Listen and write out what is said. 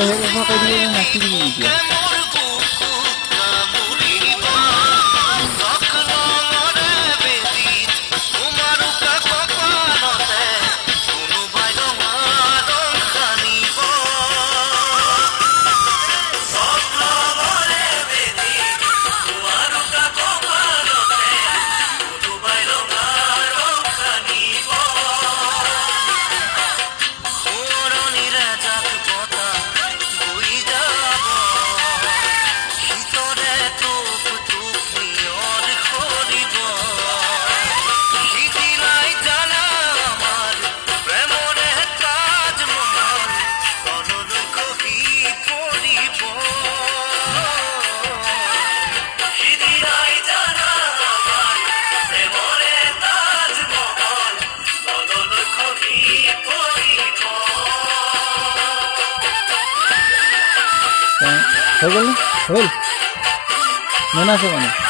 সেই কথা কৈ দিলে নাচি দিবি এতিয়া হৈ গ'ল নে হ'ল মন আছে মানে